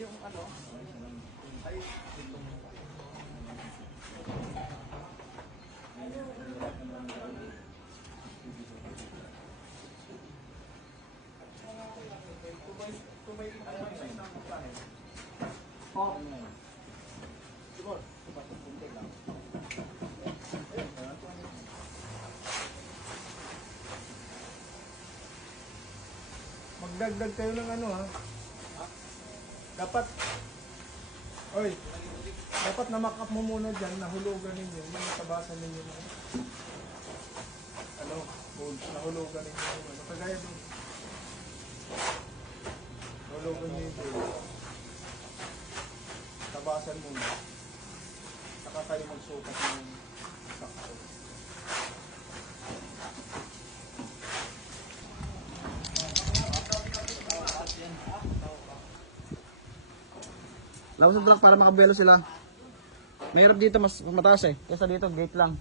Yung ano, ay, magdagdag kayo ng ano ha. Dapat, oy, dapat na-mock up mo muna dyan, nahulugan ninyo, manatabasan ninyo na. Ano, nahulugan ninyo, ano, kagaya doon. Nahulugan ninyo yung tabasan muna. Saka kayo magsukat ng sakto. Lawas ng truck para makabelo sila. Mahirap dito, mas mataas eh. Kesa dito, gate lang.